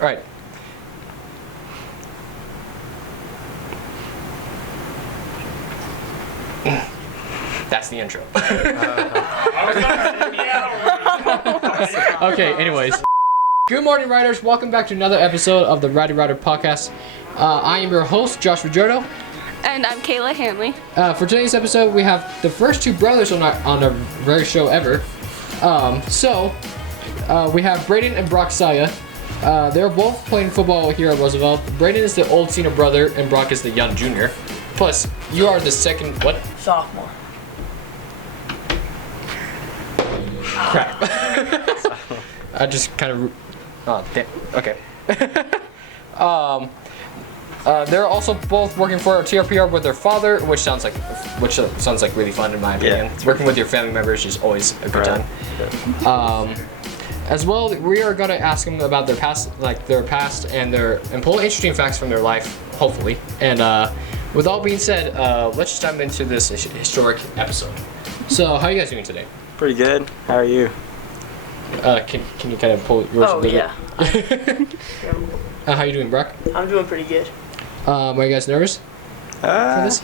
All right. That's the intro. Okay, anyways. Good morning, Riders. Welcome back to another episode of the Rowdy Rider podcast. I am your host, Josh Fajardo. And I'm Kayla Hanley. For today's episode, we have the first two brothers on our very show ever. We have Braeden and Brock Saya. They're both playing football here at Roosevelt. Braeden is the old senior brother, and Brock is the young junior. Plus, you are the second, what? Sophomore. Crap. I just kind of... Oh, damn. Okay. They're also both working for TRPR with their father, which sounds like really fun in my opinion. Yeah, working with your family members is always a good time. Yeah. As well, we are going to ask them about their past and pull interesting facts from their life, hopefully. And with all being said, let's just dive into this historic episode. So, how are you guys doing today? Pretty good. How are you? Can you kind of pull yours? Oh, yeah. How are you doing, Brock? I'm doing pretty good. Are you guys nervous for this?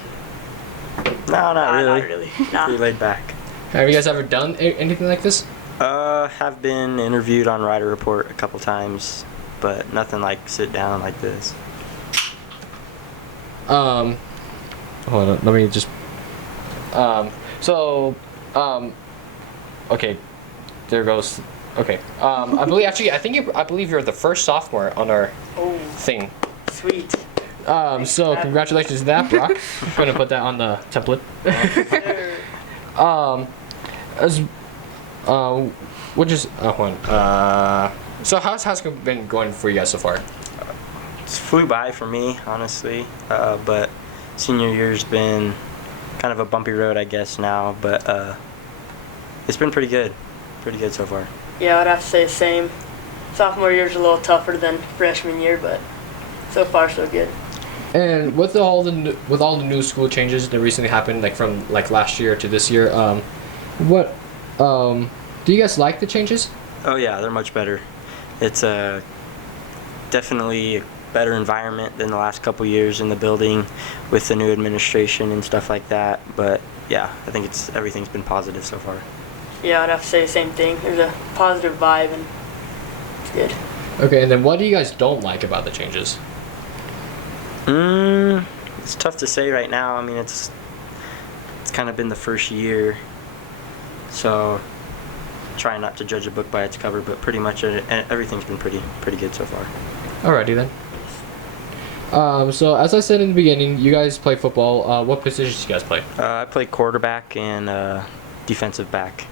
No, not really. Not really. Nah. Pretty laid back. Have you guys ever done anything like this? Have been interviewed on Rider Report a couple times, but nothing like sit down like this. Hold on, let me just. Okay, there goes. Okay. I believe you're the first sophomore on our thing. Sweet. So congratulations to that, Brock. I'm gonna put that on the template. So how's it been going for you guys so far? It's flew by for me, honestly. But senior year's been kind of a bumpy road, I guess now. But it's been pretty good so far. Yeah, I'd have to say the same. Sophomore year's a little tougher than freshman year, but so far so good. And with all the new school changes that recently happened, from last year to this year, do you guys like the changes? Oh yeah, they're much better. It's definitely a better environment than the last couple years in the building with the new administration and stuff like that. But yeah, I think everything's been positive so far. Yeah, I'd have to say the same thing. There's a positive vibe and it's good. Okay, and then what do you guys don't like about the changes? It's tough to say right now. I mean, it's kind of been the first year, so try not to judge a book by its cover, but pretty much everything's been pretty good so far. Alrighty then. So as I said in the beginning, you guys play football. What positions do you guys play? I play quarterback and defensive back.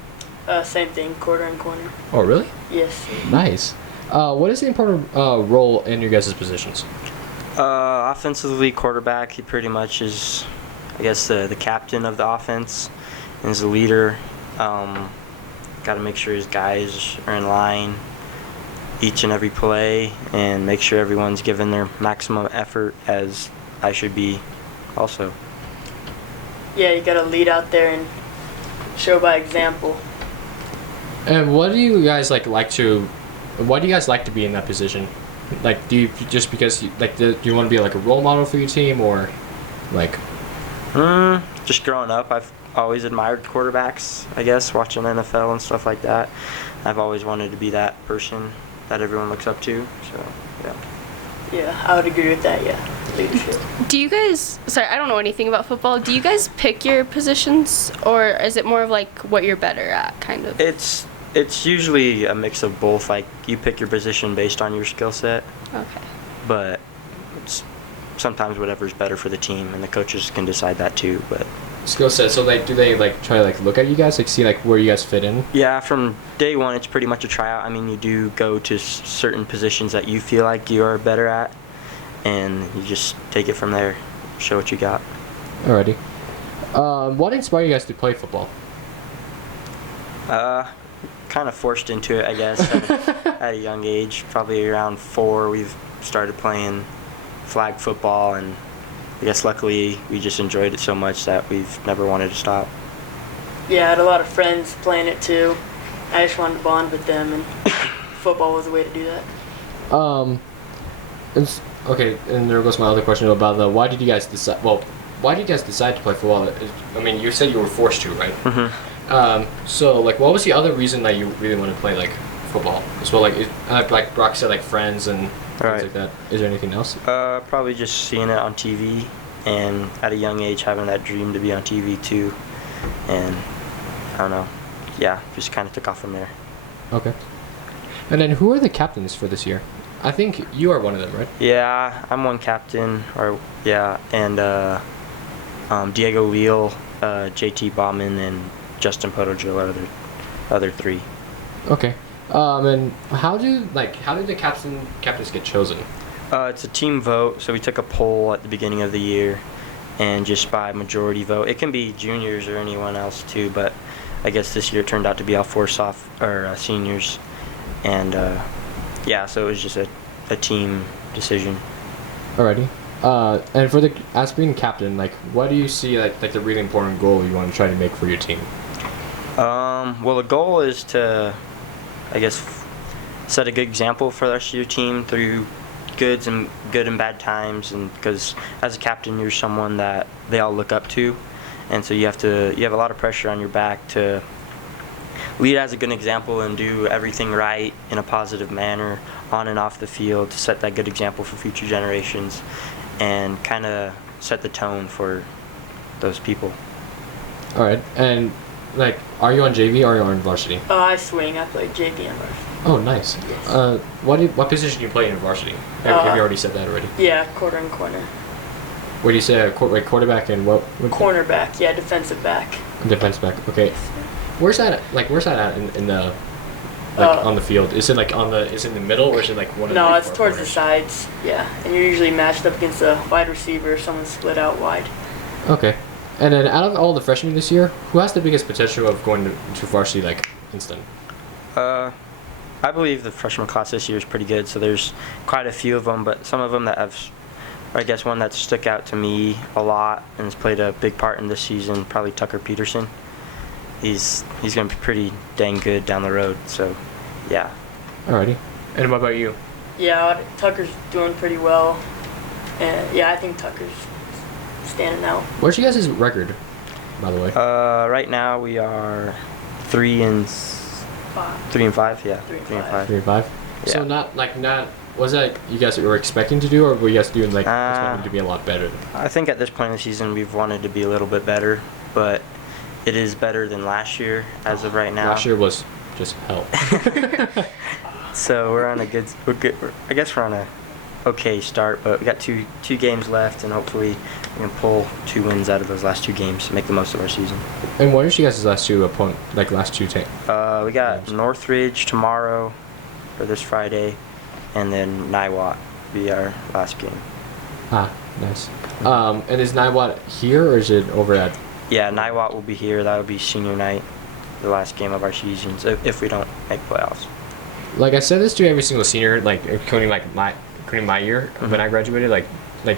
Same thing, quarter and corner. Oh, really? Yes. Nice. What is the important role in your guys' positions? Offensively, quarterback, he pretty much is, I guess, the captain of the offense and is the leader. Got to make sure his guys are in line each and every play and make sure everyone's giving their maximum effort, as I should be also. Yeah, you got to lead out there and show by example. And what do you guys like to be in that position? Do you just because do you want to be a role model for your team, or just growing up, I've always admired quarterbacks, I guess, watching NFL and stuff like that. I've always wanted to be that person that everyone looks up to, so yeah. Yeah, I would agree with that, yeah. Leadership. Do you guys, I don't know anything about football. Do you guys pick your positions, or is it more of what you're better at, kind of? It's usually a mix of both. You pick your position based on your skill set. Okay. But it's sometimes whatever's better for the team, and the coaches can decide that too. But skill set. So do they try to look at you guys, see where you guys fit in? Yeah, from day one, it's pretty much a tryout. I mean, you do go to certain positions that you feel like you are better at, and you just take it from there, show what you got. Alrighty. What inspired you guys to play football? Kind of forced into it, I guess, at a young age. Probably around 4, we've started playing flag football, and I guess luckily we just enjoyed it so much that we've never wanted to stop. Yeah, I had a lot of friends playing it too. I just wanted to bond with them, and football was a way to do that. Okay, and there goes my other question about why did you guys decide? Well, why did you guys decide to play football? I mean, you said you were forced to, right? So like, what was the other reason that you really want to play like football as well? Like Brock said, like friends and things like that. Is there anything else? Probably just seeing it on TV, and at a young age having that dream to be on TV too, and I don't know, yeah, just kind of took off from there. Okay. And then who are the captains for this year? I think you are one of them, right? Yeah, I'm one captain, and Diego Leal, JT Bauman, and Justin Potojo are the other three. Okay. And how do the captains get chosen? It's a team vote, so we took a poll at the beginning of the year, and just by majority vote. It can be juniors or anyone else too, but I guess this year it turned out to be all four seniors, and yeah, so it was just a team decision. Alrighty. And for as being captain, like, what do you see like the really important goal you want to try to make for your team? Well, the goal is to, I guess, set a good example for the rest of your team through good and bad times, and because as a captain, you're someone that they all look up to, and so you have a lot of pressure on your back to lead as a good example and do everything right in a positive manner on and off the field to set that good example for future generations and kind of set the tone for those people. All right. And like, are you on JV or are you on varsity? I swing. I play JV and varsity. Oh, nice. Yes. What position do you play in varsity? Have you already said that already? Yeah, quarter and corner. What do you say? Quarterback and what? Cornerback. Yeah, defensive back. Defensive back. Okay. Where's that at in the on the field? Is it is it in the middle or is it like one of the No, it's towards corners? the sides. Yeah, and you're usually matched up against a wide receiver or someone split out wide. Okay. And then out of all the freshmen this year, who has the biggest potential of going to varsity like instant? I believe the freshman class this year is pretty good, so there's quite a few of them, but some of them that have, I guess one that stuck out to me a lot and has played a big part in this season, probably Tucker Peterson. He's going to be pretty dang good down the road, so yeah. Alrighty. And what about you? Yeah, Tucker's doing pretty well, and yeah, I think Tucker's standing out. What's your guys' record, by the way? Right now we are 3-5. 5. Yeah. 3-5. 3-5. Yeah. So not was that you guys were expecting to do, or were you guys doing expecting to be a lot better? I think at this point in the season we've wanted to be a little bit better, but it is better than last year as of right now. Last year was just hell. So we're on I guess we're on a okay start, but we got two games left, and hopefully we can pull 2 wins out of those last 2 games to make the most of our season. And what are you guys' last two teams? We got Northridge tomorrow, or this Friday, and then Niwot will be our last game. Ah, nice. And is Niwot here or is it over at? Yeah, Niwot will be here. That will be senior night, the last game of our season, if we don't make playoffs. Like I said this to every single senior, like including my year when I graduated. Like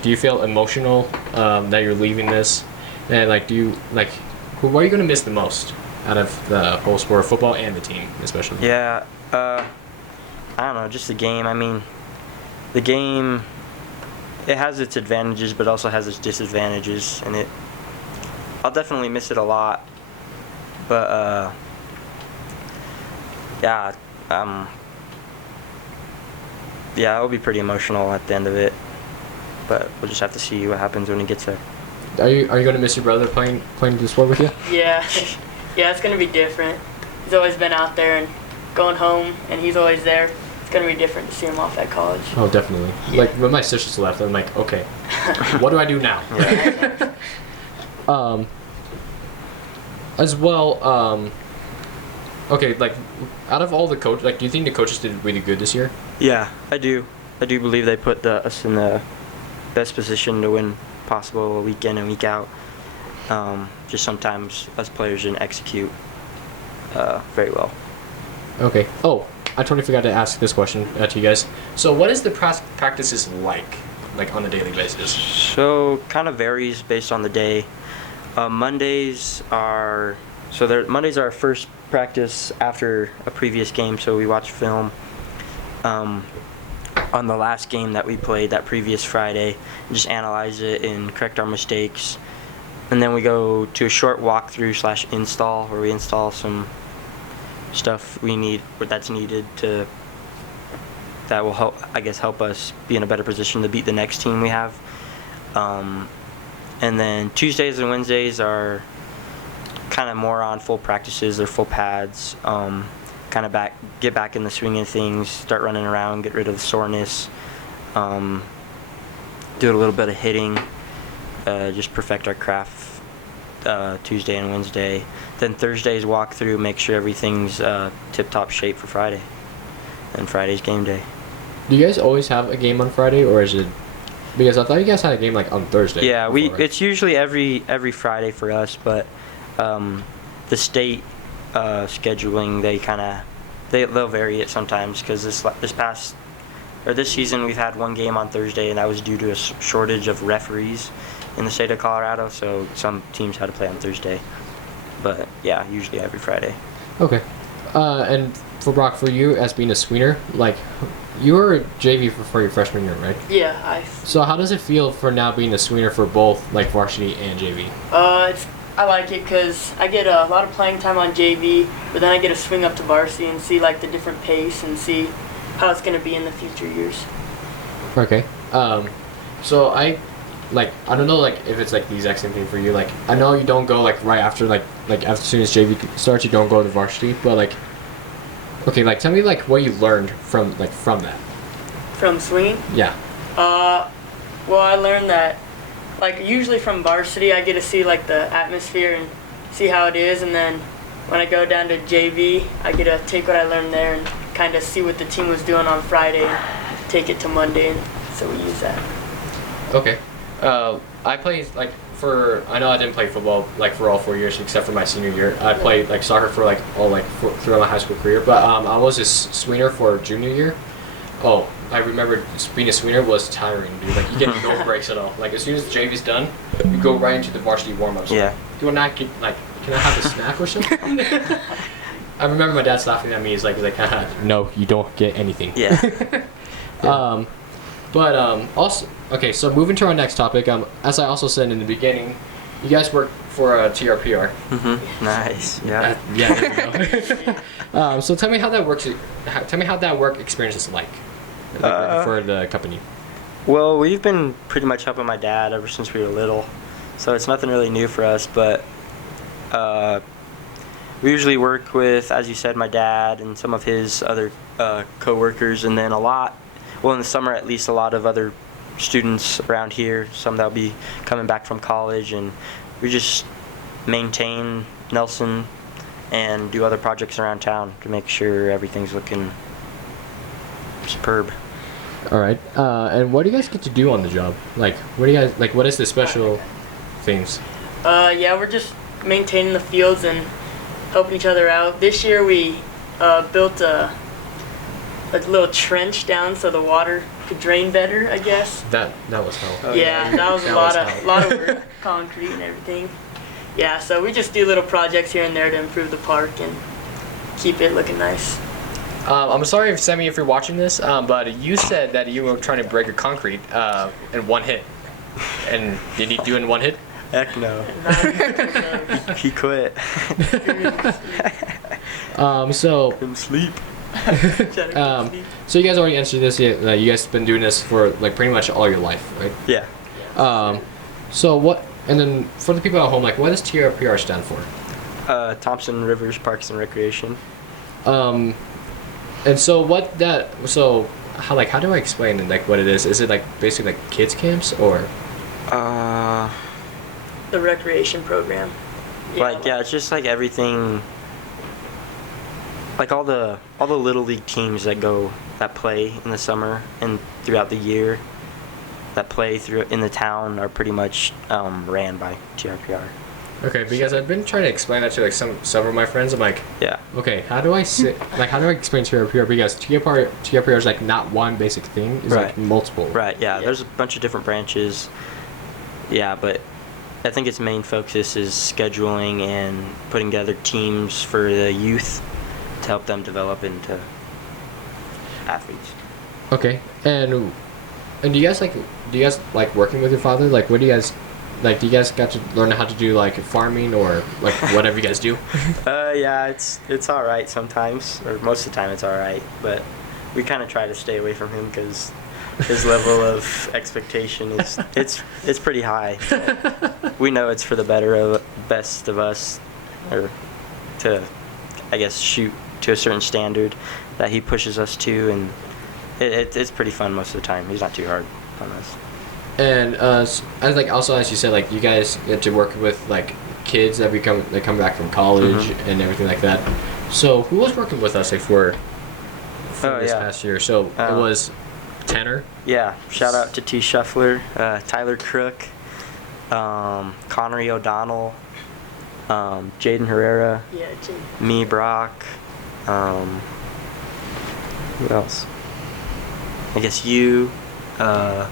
do you feel emotional that you're leaving this? And what are you gonna miss the most out of the whole sport of football and the team, especially? Yeah, I don't know, just the game. I mean, the game, it has its advantages, but also has its disadvantages, and I'll definitely miss it a lot. But yeah, it'll be pretty emotional at the end of it. But we'll just have to see what happens when it gets there. Are you gonna miss your brother playing the sport with you? Yeah, yeah, it's gonna be different. He's always been out there and going home, and he's always there. It's gonna be different to see him off at college. Oh, definitely. Yeah. Like when my sisters left, I'm like, okay, what do I do now? Yeah. As well, okay, like out of all the coaches, do you think the coaches did really good this year? Yeah, I do. I do believe they put us in the best position to win possible week in and week out. Just sometimes us players didn't execute very well. Okay. Oh, I totally forgot to ask this question to you guys. So what is the practices like on a daily basis? So kind of varies based on the day. Mondays are our first practice after a previous game, so we watch film. on the last game that we played that previous Friday, and just analyze it and correct our mistakes. And then we go to a short walkthrough / install where we install some stuff that's needed that will help us be in a better position to beat the next team we have. And then Tuesdays and Wednesdays are kind of more on full practices. They're full pads. Get back in the swing of things, start running around, get rid of the soreness, do a little bit of hitting, just perfect our craft Tuesday and Wednesday. Then Thursdays walk through, make sure everything's tip-top shape for Friday. And Friday's game day. Do you guys always have a game on Friday, or is it? Because I thought you guys had a game like on Thursday. Yeah, before, right? it's usually every Friday for us, but the state scheduling they'll vary it sometimes, because this season we've had one game on Thursday, and that was due to a shortage of referees in the state of Colorado, so some teams had to play on Thursday. But yeah, usually every Friday. Okay. And for Brock, for you as being a sweener, like, you were JV for your freshman year, right? Yeah, So how does it feel for now being a sweener for both, like, varsity and JV? I like it because I get a lot of playing time on JV, but then I get to swing up to varsity and see like the different pace and see how it's going to be in the future years. Okay. So I don't know, like, if it's like the exact same thing for you. Like, I know you don't go like right after like as soon as JV starts, you don't go to varsity. But like, okay, like tell me like what you learned from that. From swinging? Yeah. Well, I learned that like usually from varsity I get to see like the atmosphere and see how it is, and then when I go down to JV I get to take what I learned there and kind of see what the team was doing on Friday and take it to Monday, and so we use that. Okay. I played I know I didn't play football like for all 4 years except for my senior year. I played like soccer for like throughout my high school career, but I was a sweener for junior year. Oh, I remember being a sweener was tiring, dude. Like, you get no breaks at all. Like, as soon as JV's done, you go right into the varsity warm-ups. Yeah. Do I not get, like, can I have a snack or something? I remember my dad laughing at me. He's like, no, you don't get anything. Yeah. Also, okay, so moving to our next topic, as I also said in the beginning, you guys work for TRPR. Mm-hmm. Nice. Yeah. Yeah, there we go. So tell me how that works. Tell me how that work experience is like for the company. Well, we've been pretty much helping my dad ever since we were little, so it's nothing really new for us, but we usually work with, as you said, my dad and some of his other co-workers, and then in the summer at least, a lot of other students around here, some that'll be coming back from college, and we just maintain Nelson and do other projects around town to make sure everything's looking superb. All right. And what do you guys get to do on the job? Like, what is the special things? Yeah, we're just maintaining the fields and helping each other out. This year we built a little trench down so the water could drain better, I guess. That was hell. Oh, yeah, that was a lot of work, concrete and everything. Yeah, so we just do little projects here and there to improve the park and keep it looking nice. I'm sorry, Sammy, if you're watching this, but you said that you were trying to break a concrete in one hit. And did you do it in one hit? Heck no. He quit. Couldn't sleep. So you guys already answered this. Yeah, you guys been doing this for like pretty much all your life, right? Yeah. So what? And then for the people at home, like, what does TRPR stand for? Thompson Rivers Parks and Recreation. And so how do I explain it, like what it is? Is it like basically like kids camps or? The recreation program. Yeah, it's just like everything. Like all the little league teams that play in the summer and throughout the year, that play in the town are pretty much ran by TRPR. Okay, because I've been trying to explain that to like several of my friends. I'm like, yeah. Okay, how do I explain TRPR? Because TRPR is like not one basic thing. It's like multiple. Right. Yeah. There's a bunch of different branches. Yeah, but I think its main focus is scheduling and putting together teams for the youth to help them develop into athletes. Okay. And do you guys like working with your father? Like, what do you guys like? Do you guys got to learn how to do like farming or like whatever you guys do? Yeah, it's all right sometimes, or most of the time it's all right. But we kind of try to stay away from him because his level of expectation is it's pretty high. We know it's for the best of us, or to, I guess, shoot to a certain standard that he pushes us to, and it's pretty fun most of the time. He's not too hard on us. And as you said, like you guys get to work with like kids that come back from college and everything like that. So who was working with us like for this past year? So it was Tanner. Yeah, shout out to T. Shuffler, Tyler Crook, Connery O'Donnell, Jaden Herrera, me, Brock, who else? I guess you, Flat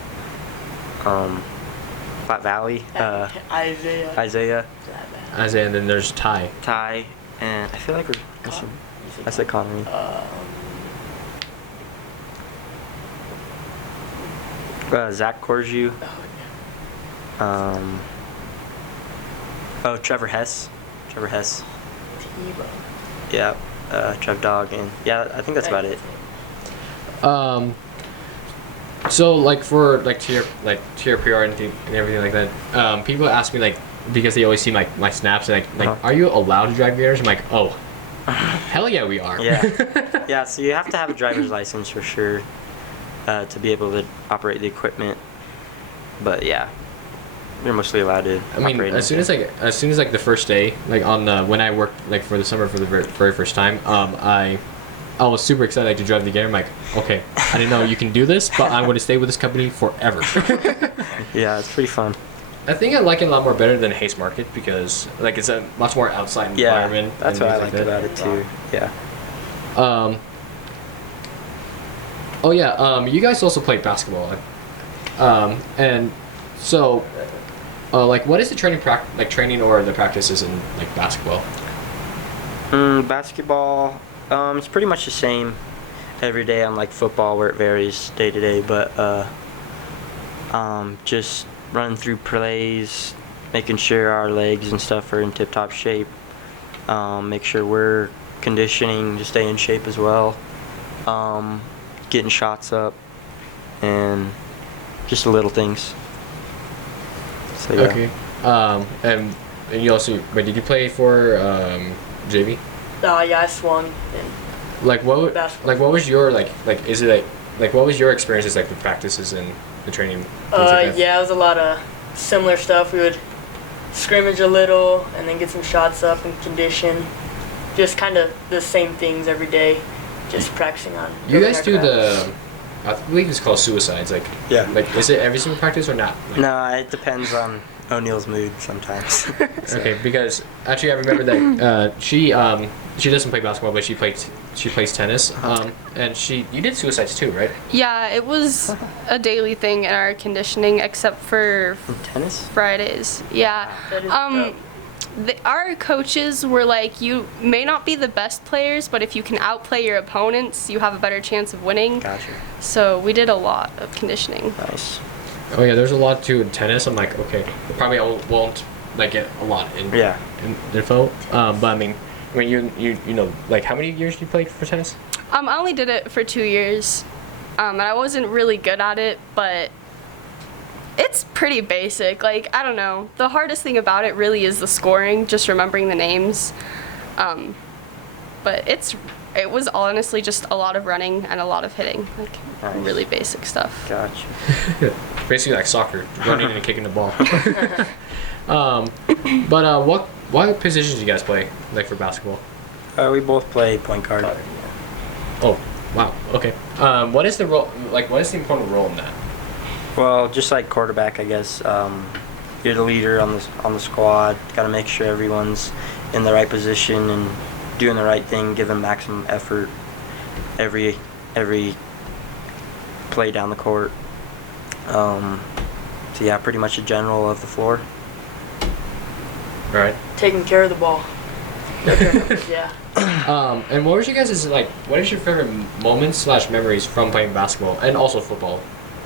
Valley, Isaiah, and then there's Ty, and I feel like I said Connery. Zach Corju. Trevor Hess. Tebow. Yeah, Trev Dog, and yeah, I think that's about it. So like for like TRPR and everything like that, people ask me like because they always see my snaps and like are you allowed to drive gators? I'm like, oh, hell yeah, we are. Yeah, yeah. So you have to have a driver's license for sure to be able to operate the equipment. But yeah, you're mostly allowed to. I mean, as soon as like the first day, like on when I worked like for the summer for the very first time, I was super excited to drive the gator. I'm like, okay, I didn't know you can do this, but I'm going to stay with this company forever. Yeah, it's pretty fun. I think I like it a lot more better than Haste Market because like it's a much more outside environment. Yeah, that's what I liked about it too. Yeah. Oh yeah. You guys also played basketball, and so, like, what is the training or the practices in like basketball? Basketball. It's pretty much the same every day. Unlike football, where it varies day to day, but just running through plays, making sure our legs and stuff are in tip-top shape. Make sure we're conditioning to stay in shape as well. Getting shots up, and just the little things. So yeah. Okay. And you also did you play for JV? Yeah, I swung. What was your what was your experiences like with practices and the training? Yeah, it was a lot of similar stuff. We would scrimmage a little and then get some shots up and condition. Just kind of the same things every day, just practicing on. You guys do I believe it's called suicides. Like, yeah. Like, is it every single practice or not? Like, no, it depends on O'Neill's mood sometimes. So. Okay, because actually I remember that she doesn't play basketball, but she plays tennis. And you did suicides too, right? Yeah, it was a daily thing in our conditioning, except for tennis Fridays. Yeah. Our coaches were like, you may not be the best players, but if you can outplay your opponents, you have a better chance of winning. Gotcha. So we did a lot of conditioning. Nice. Oh yeah, there's a lot to tennis. I'm like, okay, probably won't like get a lot in info. But I mean you know, like how many years did you play for tennis? I only did it for 2 years, and I wasn't really good at it, but it's pretty basic. Like, I don't know. The hardest thing about it really is the scoring, just remembering the names. But it was honestly just a lot of running and a lot of hitting, like really basic stuff. Gotcha. Basically like soccer, running and kicking the ball. But what positions do you guys play, like for basketball? We both play point guard. Oh, wow. Okay. What is the role? Like, what is the important role in that? Well, just like quarterback, I guess. You're the leader on the squad. Got to make sure everyone's in the right position and doing the right thing, giving maximum effort every play down the court. So yeah, pretty much a general of the floor. All right. Taking care of the ball. Yeah. And what was you guys' like? What is your favorite moments / memories from playing basketball and also football,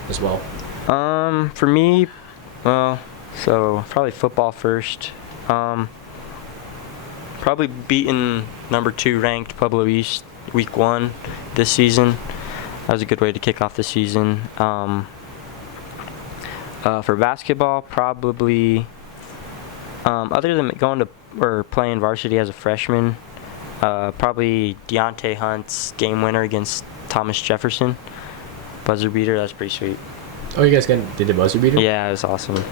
as well? For me, well, so probably football first. Probably beating number 2 ranked Pueblo East week 1 this season. That was a good way to kick off the season. For basketball, probably other than going to or playing varsity as a freshman, probably Deontay Hunt's game winner against Thomas Jefferson, buzzer beater. That's pretty sweet. Oh, you guys did the buzzer beater? Yeah, it was awesome.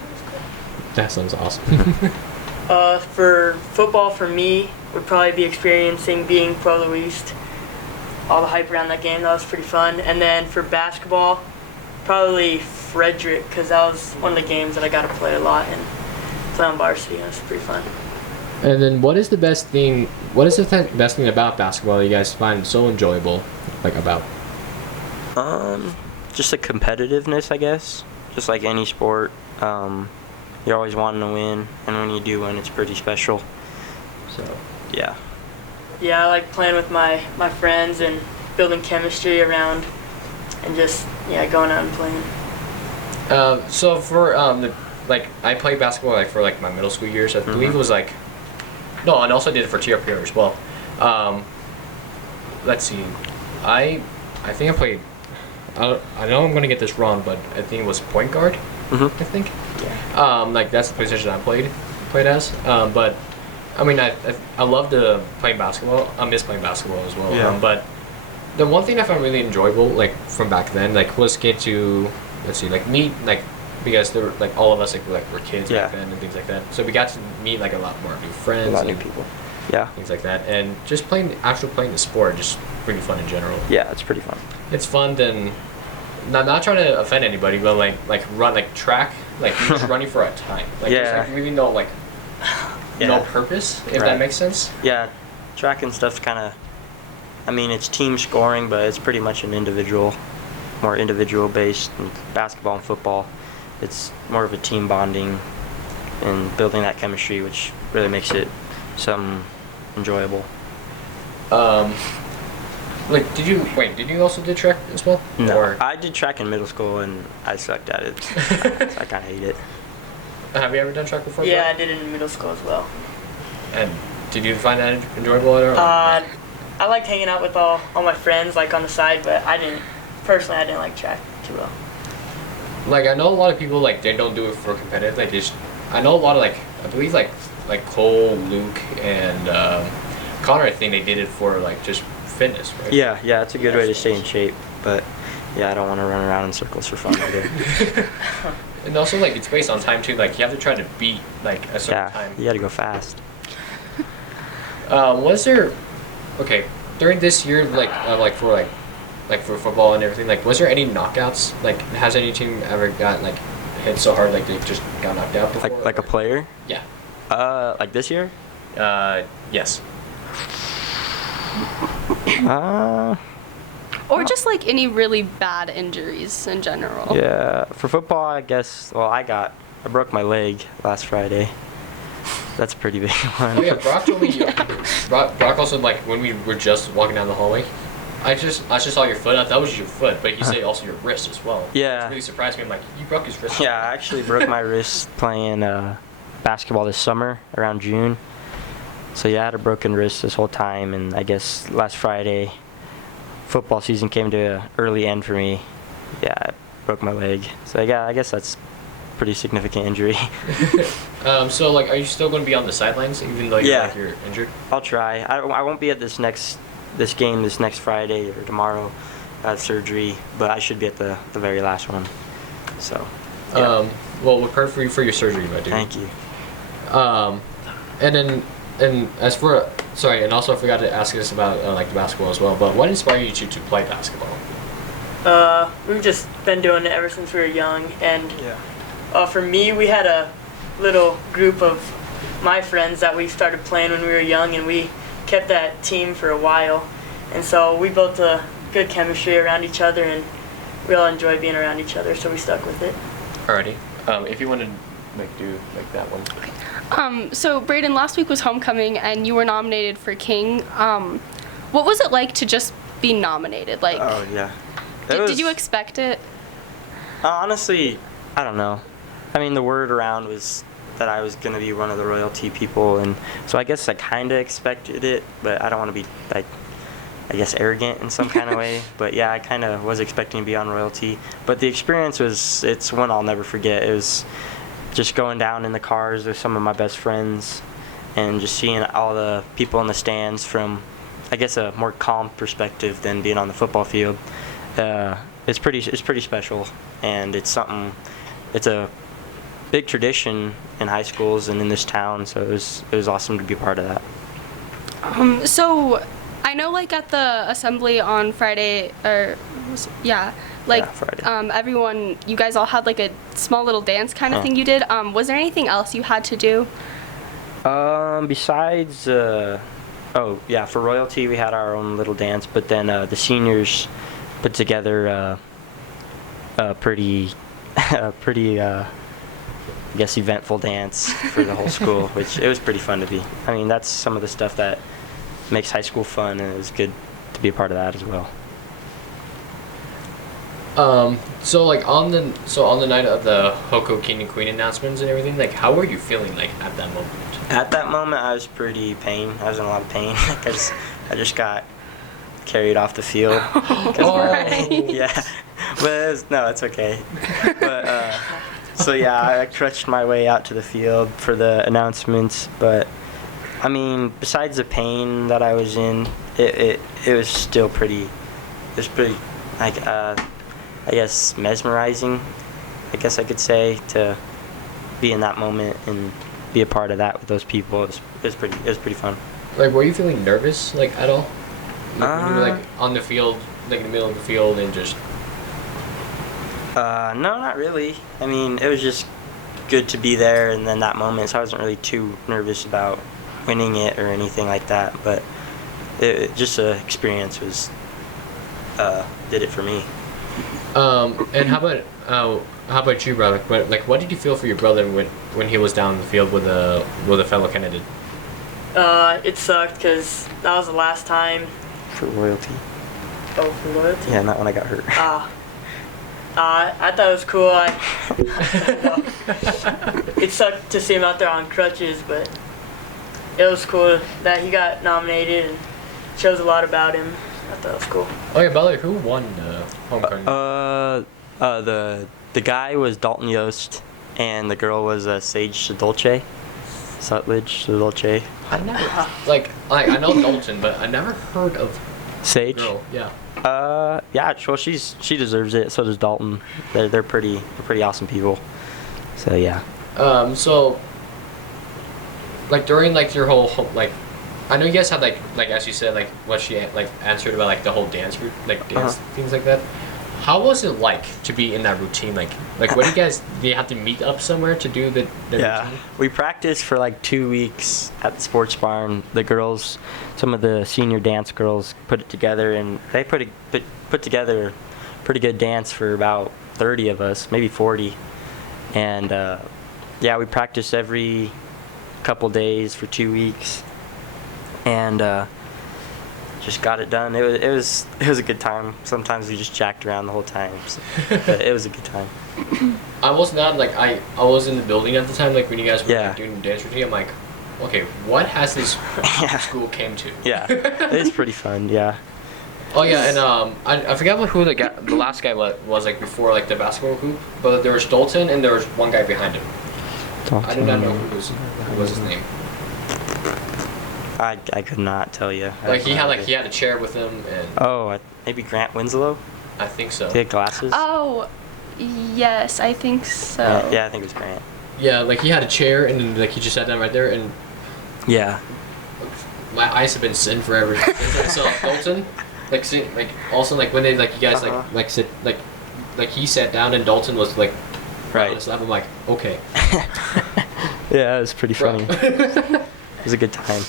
That sounds awesome. For football, for me, would probably be experiencing being Pueblo East. All the hype around that game, that was pretty fun. And then for basketball, probably Frederick, because that was one of the games that I got to play a lot and play on varsity. That was pretty fun. And then, what is the best thing? What is the best thing about basketball that you guys find so enjoyable, like about? Just the competitiveness, I guess. Just like any sport, you're always wanting to win, and when you do win, it's pretty special. So, yeah. Yeah, I like playing with my friends and building chemistry around and just, going out and playing. So for I played basketball for my middle school years. I believe it was no, and also did it for TRPR as well. Let's see, I think I played. I know I'm gonna get this wrong, but I think it was point guard. I think. Yeah. That's the position I played as. But I mean, I love playing basketball. I miss playing basketball as well. Yeah. But the one thing I found really enjoyable, from back then, was get to meet because there were all of us were kids back then and things like that. So we got to meet a lot more new friends, a lot of new people. Yeah. Things like that, and just playing the sport, just pretty fun in general. Yeah, it's pretty fun. It's fun then. Not trying to offend anybody, but run track, you're just running for a time. There's really no no purpose, if that makes sense. Yeah, track and stuff's kind of, I mean, it's team scoring, but it's pretty much more individual based. And basketball and football, it's more of a team bonding and building that chemistry, which really makes it something enjoyable. Did you also do track as well? No, or? I did track in middle school and I sucked at it. So I kind of hate it. Have you ever done track before? Yeah, I did it in middle school as well. And did you find that enjoyable at all? I liked hanging out with all my friends on the side, but I didn't like track too well. I know a lot of people they don't do it for competitive. I know a lot of I believe Cole, Luke, and Connor. I think they did it for just fitness, right? Yeah, it's a good way to stay in shape, but I don't want to run around in circles for fun either. And also it's based on time too. You have to try to beat a certain time. You got to go fast. Was there during this year for football and everything, was there any knockouts? Has any team ever got hit so hard they just got knocked out before? Like a player? Yeah. This year? Yes. Or just any really bad injuries in general. Yeah, for football, I guess. Well, I broke my leg last Friday. That's a pretty big one. Oh yeah, Brock told me. Brock also when we were just walking down the hallway, I just saw your foot. I thought that was your foot, but he said also your wrist as well. Yeah. It really surprised me. I'm like, you broke his wrist. Yeah, I actually broke my wrist playing basketball this summer around June. So I had a broken wrist this whole time, and I guess last Friday, football season came to an early end for me. Yeah, I broke my leg. So I guess that's a pretty significant injury. So are you still going to be on the sidelines even though you're injured? I'll try. I won't be at this game this next Friday or tomorrow. I have surgery, but I should be at the very last one. So. Yeah. Well, we're prepared for you for your surgery, my dude. Thank you. And as for and also I forgot to ask this about the basketball as well. But what inspired you to play basketball? We've just been doing it ever since we were young, and for me, we had a little group of my friends that we started playing when we were young, and we kept that team for a while, and so we built a good chemistry around each other, and we all enjoyed being around each other, so we stuck with it. Alrighty. If you want to do like that one. So Braeden, last week was homecoming, and you were nominated for King. What was it like to just be nominated? Like, Oh yeah. did you expect it? Honestly, I don't know. I mean, the word around was that I was gonna be one of the royalty people, and so I guess I kind of expected it, but I don't want to be like, I guess, arrogant in some kind of way. But yeah, I kind of was expecting to be on royalty. But the experience it's one I'll never forget. It was just going down in the cars with some of my best friends and just seeing all the people in the stands from, I guess, a more calm perspective than being on the football field. It's pretty special, and it's a big tradition in high schools and in this town, so it was awesome to be part of that. So I know, like, at the assembly on Friday, Friday. Everyone, you guys all had like a small little dance kind of thing you did. Was there anything else you had to do? Besides, for royalty we had our own little dance, but then the seniors put together a pretty, I guess, eventful dance for the whole school, which it was pretty fun to be. I mean, that's some of the stuff that makes high school fun, and it was good to be a part of that as well. So on the night of the Hoko King and Queen announcements and everything, like, how were you feeling like at that moment? At that moment, I was I was in a lot of pain because I just got carried off the field. Yeah, but it's okay. But so yeah, I crutched my way out to the field for the announcements. But I mean, besides the pain that I was in, it was still pretty. It was pretty, like, I guess, mesmerizing, I guess I could say, to be in that moment and be a part of that with those people. It was pretty fun. Like, were you feeling nervous, like, at all? Like, when you were, like, on the field, like, in the middle of the field and just... No, not really. I mean, it was just good to be there and then that moment, so I wasn't really too nervous about winning it or anything like that, but just the experience did it for me. And how about you, brother? What did you feel for your brother when he was down in the field with a fellow candidate? It sucked because that was the last time. For royalty. Oh, for loyalty? Yeah, not when I got hurt. I thought it was cool. It sucked to see him out there on crutches, but it was cool that he got nominated and shows a lot about him. I thought it was cool. Oh yeah, by the way, who won homecoming? The guy was Dalton Yost, and the girl was Sage Sadolce. Sutledge Sadolce. I never I know Dalton, but I never heard of Sage. Girl. Yeah. Yeah. Well, she deserves it. So does Dalton. They're pretty awesome people. So yeah. So, like, during, like, your whole, like, I know you guys had, like as you said, like, what she, like, answered about, like, the whole dance things like that. How was it like to be in that routine? Like what do you have to meet up somewhere to do the routine? We practiced for like 2 weeks at the sports barn. The girls, some of the senior dance girls, put it together, and they put together a pretty good dance for about 30 of us, maybe 40. And we practiced every couple days for 2 weeks, and just got it done. It was a good time. Sometimes we just jacked around the whole time, but it was a good time. I was not, like, I was in the building at the time, like, when you guys were like, doing the dance routine. I'm like, okay, what has this school came to? Yeah, it's pretty fun. Yeah. Oh yeah, and I forgot who the last guy was, like, before, like, the basketball hoop, but there was Dalton and there was one guy behind him. Dalton. I did not know who was his name. I could not tell you. Like, he had a chair with him, and maybe Grant Winslow. I think so. He had glasses. Oh, yes, I think so. Yeah, I think it was Grant. Yeah, like, he had a chair, and then, like, he just sat down right there, and yeah, my eyes have been sin forever since I saw Dalton. Like, also, like, when they, like, you guys like sit, like he sat down and Dalton was, like, right on his lap. I'm like, okay. Yeah, it was pretty funny. It was a good time.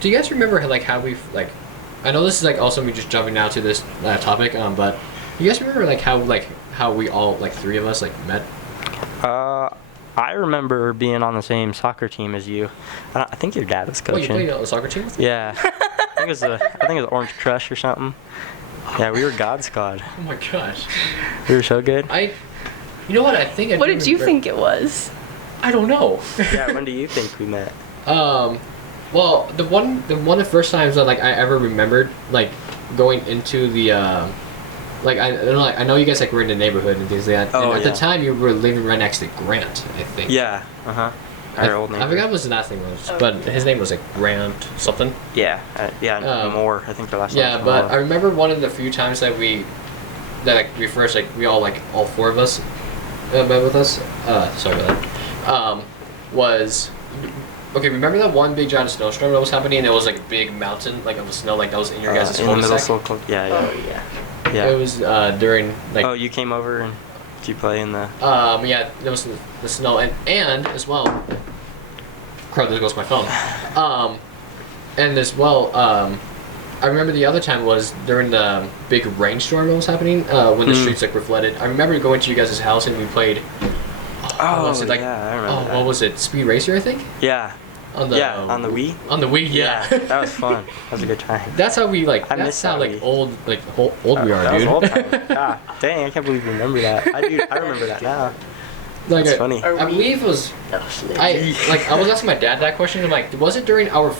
Do you guys remember, like, how we, like, I know this is, like, also me just jumping now to this topic, but you guys remember, like, how we all, like, three of us, like, met? I remember being on the same soccer team as you. I think your dad was Oh, you coaching. played on the soccer team with me? Yeah. I think it was Orange Crush or something. Yeah, we were God Squad. Oh my gosh. We were so good. You know what? I think I What do did you remember- think it was? I don't know. Yeah, when do you think we met? Well, the one of the first times that like I ever remembered like going into the I know you guys like were in the neighborhood and things like that. Oh, and at yeah. the time you were living right next to Grant, I think. Yeah. Our old neighbor. I forgot what his last name was, Oh. but his name was like Grant something. Yeah. More. I think the last name Yeah, was but Moore. I remember one of the few times that we first we all all four of us met with us. Sorry about that. Was okay. Remember that one big giant snowstorm that was happening, and it was like a big mountain like of snow, like that was in your guys' in the middle cul-de-sac? school. Yeah. Oh yeah. Yeah. It was during like. Oh, you came over and did you play in the? Yeah, there was the snow and as well. Crap, there goes my phone. And as well, I remember the other time was during the big rainstorm that was happening when the streets like were flooded. I remember going to you guys' house and we played. What was it, like, yeah, I remember that. what was it? Speed Racer, I think. Yeah. On the on the Wii. On the Wii, yeah. That was fun. That was a good time. That's how we like. I That's miss how that like Wii. old we are, That was dude. old time. Ah, dang, I can't believe you remember that. I remember that now. Like That's funny. Are I we- believe it was. I was asking my dad that question. I'm like, was it during our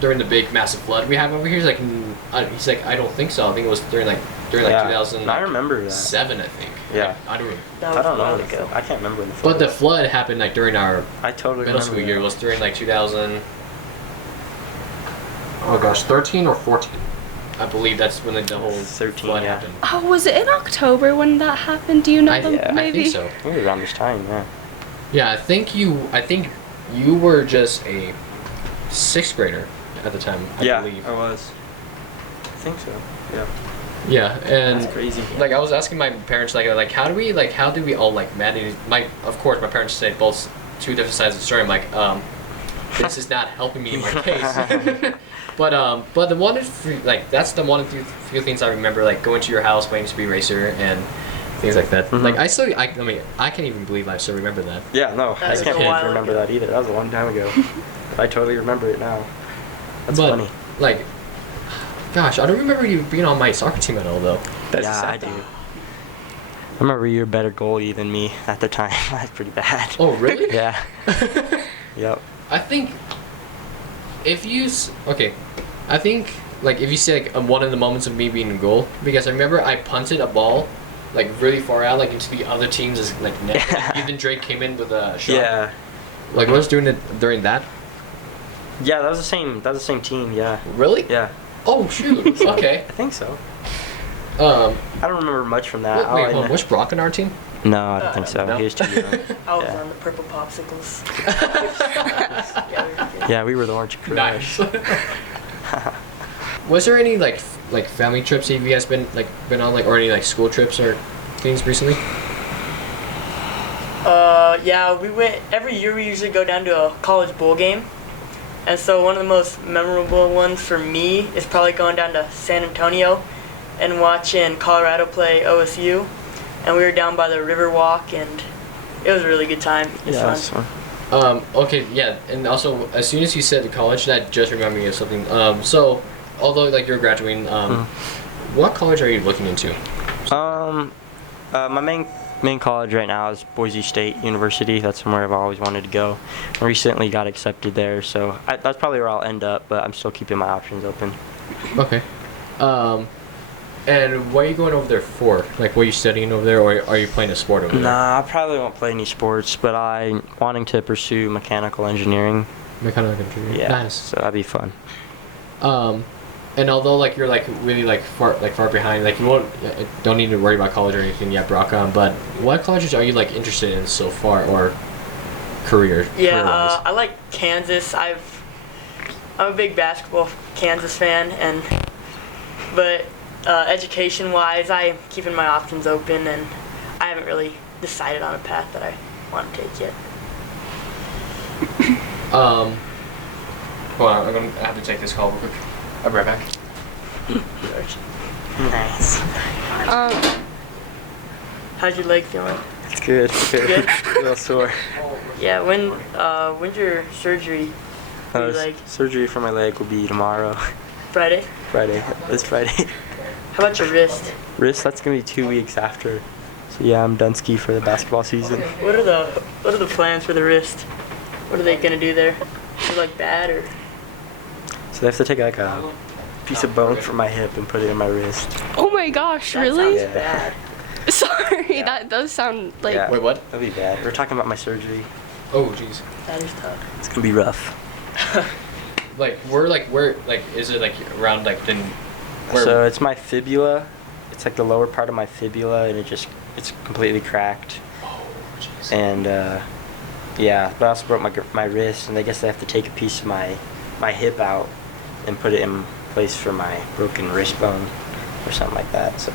during the big massive flood we had over here? He's like, I don't think so. I think it was during Yeah, 2007. I remember that. I think. Yeah. Like, I don't remember. That I was don't a while know. ago. I can't remember when the But flood the was. flood happened like during our I totally middle remember school year. It that. was during like 2000. Oh gosh, 13 or 14. I believe that's when the whole 13, flood yeah. happened. Oh, was it in October when that happened? Do you know them? yeah, I Maybe. I think so. I think it was around this time, yeah. Yeah, I think you were just a 6th grader at the time. I believe. I was. I think so. Yeah. Yeah, and That's crazy. like I was asking my parents how do we all like manage of course my parents said both two different sides of the story. I'm like this is not helping me in my case. but the one that's the one of the few things I remember, like going to your house playing Speed Racer and things like that. Mhm. Like I can't even believe I still remember that. Yeah, no, I That was can't a while remember ago. that either. That was a long time ago. I totally remember it now. That's but, funny. Like, gosh, I don't remember you being on my soccer team at all though. That's Yeah, sad I do. thing. I remember you were a better goalie than me at the time. That's pretty bad. Oh really? Yeah. Yep. I think I think like if you say like one of the moments of me being in goal, because I remember I punted a ball like really far out like into the other team's like net. Yeah. Even Drake came in with a shot. Yeah. Like I was doing it during that. Yeah, that was the same team. Yeah. Really? Yeah. Oh shoot. Okay. I think so. Um. I don't remember much from that. Wait, hold on. Was Brock on our team? No, I don't think so. No? He was too young. I was Yeah. on the purple popsicles. Yeah, we were the Orange Crush. Nice. Was there any like family trips that you guys been on or any like school trips or things recently? Yeah, we went every year. We usually go down to a college bowl game, and so one of the most memorable ones for me is probably going down to San Antonio and watching Colorado play OSU. And we were down by the Riverwalk, and it was a really good time. It was Yeah, fun. that's fun. Okay, yeah, and also as soon as you said the college, that just reminded me of something. So, although like you're graduating, what college are you looking into? My main college right now is Boise State University. That's somewhere I've always wanted to go. I recently got accepted there, so that's probably where I'll end up. But I'm still keeping my options open. Okay. And what are you going over there for? Like, what are you studying over there, or are you playing a sport over there? Nah, I probably won't play any sports, but I'm wanting to pursue mechanical engineering. Mechanical engineering. Yeah, Nice. so that'd be fun. And although like you're like really like far behind, like you don't need to worry about college or anything yet, Brock. But what colleges are you like interested in so far, or career? Yeah, career-wise? I like Kansas. I'm a big basketball Kansas fan, but education-wise, I'm keeping my options open, and I haven't really decided on a path that I want to take yet. Hold on, I'm gonna have to take this call real quick. I'll be right back. Nice. How's your leg feeling? It's good. Good? A little sore. Yeah, when's your surgery for your leg? Surgery for my leg will be tomorrow. Friday? Friday. This Friday. How about your wrist? Wrist, that's gonna be 2 weeks after. So yeah, I'm done ski for the basketball season. What are the plans for the wrist? What are they gonna do there? Is it like bad or? So they have to take like a piece of bone from my hip and put it in my wrist. Oh my gosh, That really? sounds bad. Sorry, that does sound like. Yeah. Wait, what? That'll be bad. We're talking about my surgery. Oh, jeez. That is tough. It's gonna be rough. Where is it like around like then? Where? So it's my fibula. It's like the lower part of my fibula, and it's completely cracked. Oh, jeez. And yeah, but I also broke my wrist, and I guess they have to take a piece of my hip out and put it in place for my broken wrist bone or something like that. So.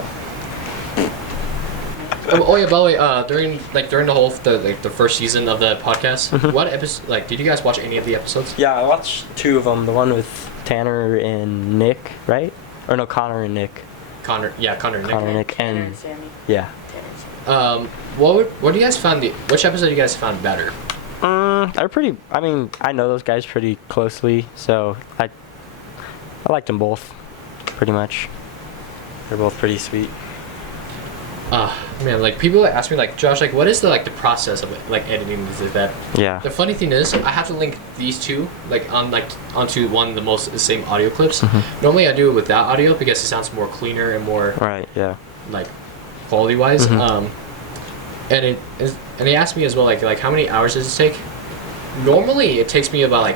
Oh yeah, by the way, during the whole the first season of the podcast, what episode did you guys watch any of the episodes? Yeah, I watched 2 of them. The one with Tanner and Nick, right? Or no, Connor and Nick. Connor and Nick. Connor and Nick Tanner and Sammy. yeah. Tanner and Sammy. What do you guys found which episode you guys found better? They're pretty. I mean, I know those guys pretty closely, so I liked them both, pretty much. They're both pretty sweet. Man, like people ask me like, Josh, like what is the process of like editing this is that? Yeah. The funny thing is I have to link these two onto one of the same audio clips. Normally I do it without audio because it sounds more cleaner and more Right. Yeah. like quality wise. And he asked me as well like how many hours does it take? Normally it takes me about I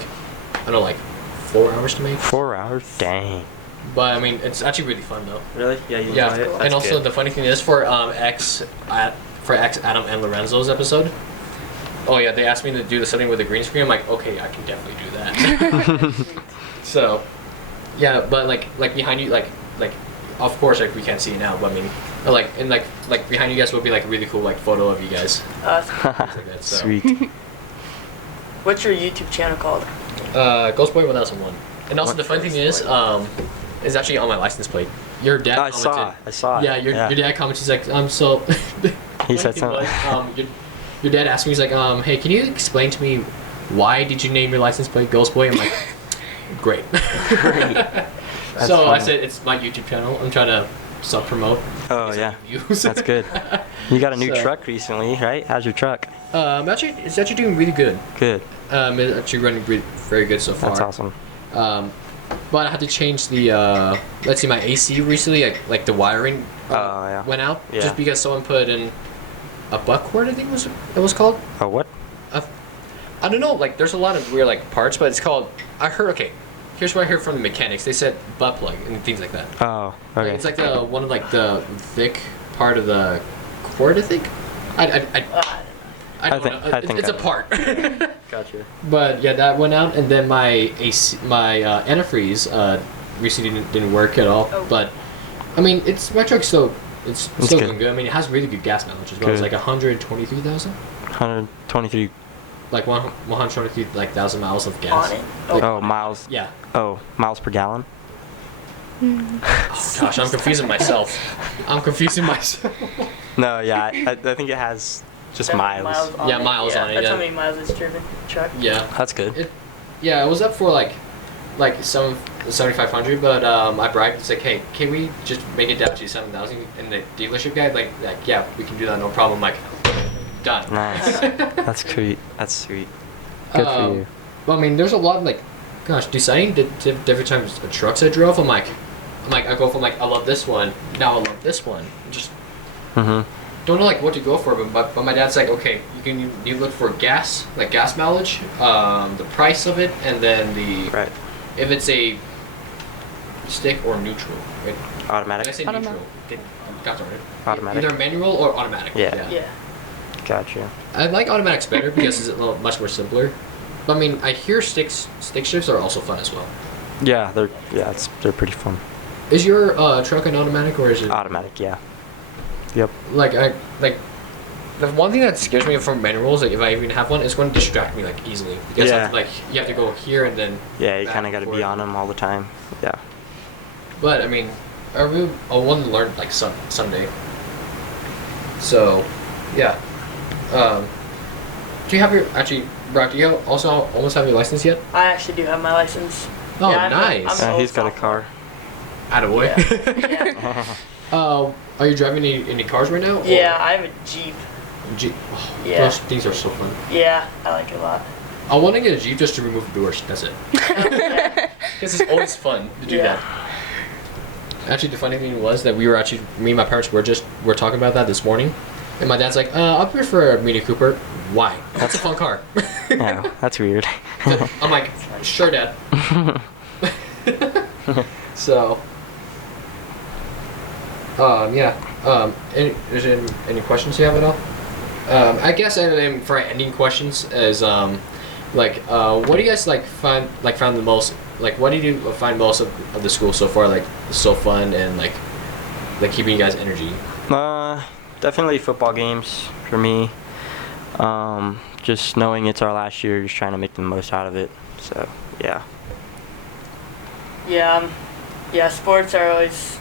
don't know 4 hours to make. 4 hours. Dang. But I mean, it's actually really fun though. Really? Yeah. You Yeah, enjoy it? and That's also good. the funny thing is for X Adam and Lorenzo's episode. Oh yeah, they asked me to do something with a green screen. I'm like, okay, I can definitely do that. So, yeah, but like behind you, like of course we can't see it now, but I mean, like behind you guys would be like a really cool photo of you guys. Things like that, so. Sweet. What's your YouTube channel called? GhostBoy1001. And also the funny thing is, it's actually on my license plate. Your dad I commented. saw it. Yeah, your dad commented. He's like, so. He said something. Your dad asked me. He's like, hey, can you explain to me why did you name your license plate Ghostboy? I'm like, great. So funny. I said it's my YouTube channel. I'm trying to self-promote. Oh Get yeah. some views. That's good. You got a new So- truck recently, right? How's your truck? It's actually doing really good. Good. It's actually running very good so far. That's awesome. But I had to change the let's see, my AC recently, like the wiring yeah. went out Yeah. just because someone put in a buckcord, I think it was called. Oh, what? I don't know, like there's a lot of weird parts, but it's called. Here's what I heard from the mechanics. They said butt plug and things like that. Oh, okay. It's like one of the thick part of the cord, I think. I don't know. I think It's a I- part. Gotcha. But yeah, that went out, and then my antifreeze recently didn't work at all. Oh. But I mean, my truck's still still good. going good. I mean, it has really good gas mileage as well. It's Good. like 123,000, 123. like 123,000 miles of On gas. it. Oh, miles. Yeah. Oh, miles per gallon. Oh, gosh, I'm confusing myself. No, yeah, I think it has just That miles. on Yeah, it. miles on it, That's yeah. how many miles it's driven. Truck. Yeah. That's good. Yeah, it was up for like 7,500, but I bribed. It's like, hey, can we just make it down to 7,000? And the dealership guy, like, yeah, we can do that, no problem. I'm like, done. Nice. That's sweet. That's sweet. Good for you. Well, I mean, there's a lot of gosh, deciding the different types of trucks I drove. I'm like, I go from I love this one, now I love this one. Just Mhm. don't know what to go for, but my dad's like, okay, you look for gas mileage, the price of it, and then Right. if it's a stick or neutral, right? Did I Automatic. say Automatic. neutral? That's all right. Automatic. Either manual or automatic. Yeah. Yeah. Gotcha. I like automatics better because it's a little much more simpler. But I mean, I hear stick shifts are also fun as well. Yeah, they're pretty fun. Is your truck an automatic or is it Automatic. Yeah. Yep. the one thing that scares me from manuals, if I even have one, it's going to distract me easily because Yeah. you have to go here and then Yeah, you back kind of got and to forth. be on them all the time. Yeah. But I mean, I want to learn someday. So, yeah. Do you have your actually, Brock? Do you also almost have your license yet? I actually do have my license. Oh, Yeah, nice. I'm He's got a car. Attaboy. Yeah. Are you driving any cars right now? Yeah, I have a Jeep. Jeep. Oh, Yeah. Those things are so fun. Yeah, I like it a lot. I want to get a Jeep just to remove the doors. That's it. Because it's always fun to do that. Actually, the funny thing was that me and my parents were talking about that this morning, and my dad's like, "I prefer a Mini Cooper. Why? That's a fun car." Yeah, that's weird. I'm like, "Sure, Dad." So, yeah. Is there any questions you have at all? I guess for ending questions is what do you guys found the most, what did you find most of the school so far so fun and like keeping you guys energy? Definitely football games for me. Just knowing it's our last year, just trying to make the most out of it. So yeah. Yeah, sports are always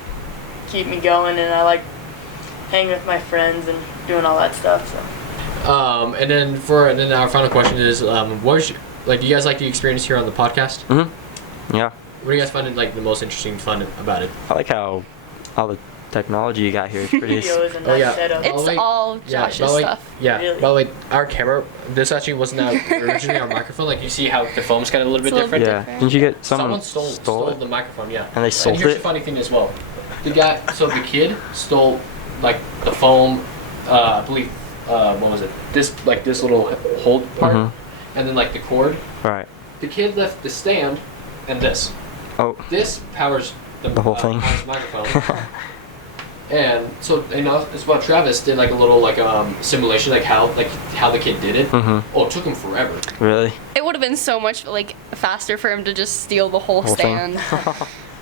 keep me going, and I like hanging with my friends and doing all that stuff. So. And then our final question is, what was do you guys like the experience here on the podcast? Mm-hmm. Yeah. What do you guys find the most interesting fun about it? I like how all the technology you got here is pretty. Videos and that setup. It's all Josh's stuff. Yeah. Really? But our camera, this actually wasn't originally our microphone. You see how the foam's kind of a little bit It's a little different. Yeah. Didn't you get Someone stole stole it? the microphone. Yeah. And they sold here's it? the funny thing as well. The kid stole the foam. I believe. What was it? This little hold part, and then the cord. Right. The kid left the stand, and this. Oh. This powers The whole thing. powers the microphone. And so, it's what Travis did a little simulation, how the kid did it. Oh, it took him forever. Really? It would have been so much faster for him to just steal the whole thing. stand.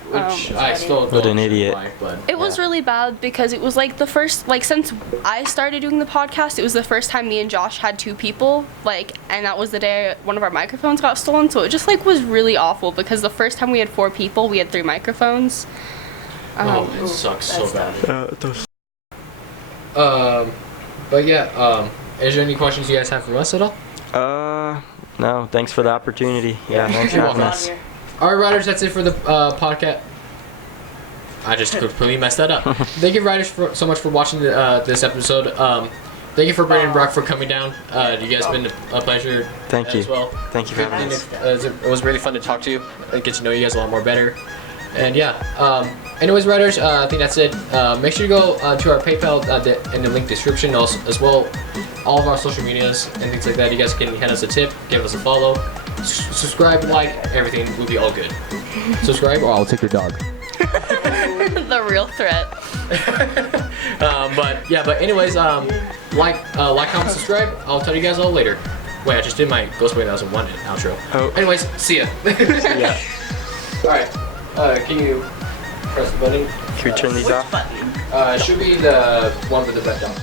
Which I still don't What an understand idiot. why, but It was really bad because it was the first, since I started doing the podcast, it was the first time me and Josh had two people, and that was the day one of our microphones got stolen, so it just was really awful because the first time we had 4 people, we had 3 microphones. it sucks so bad. It does. But yeah, is there any questions you guys have for us at all? No, thanks for the opportunity. Yeah, thanks for You're having welcome. us. Alright, Riders, that's it for the podcast. I just completely messed that up. Thank you, Riders, so much for watching this episode. Thank you for Braeden and Brock for coming down. You guys have been a pleasure. Thank you. As well. Thank you for having us. It was really fun to talk to you and get to know you guys a lot more better. And yeah. Anyways, Riders, I think that's it. Make sure you go to our PayPal in the link description, also, as well all of our social medias and things like that. You guys can hand us a tip, give us a follow, subscribe, like, everything will be all good. Subscribe or I'll take your dog. The real threat. But anyways, like, comment, subscribe. I'll tell you guys all later. Wait, I just did my GhostBoy1001 outro. Oh. Anyways, see ya. Yeah. Alright, can you press the button? Can we turn these off? Should be the one with the red dot.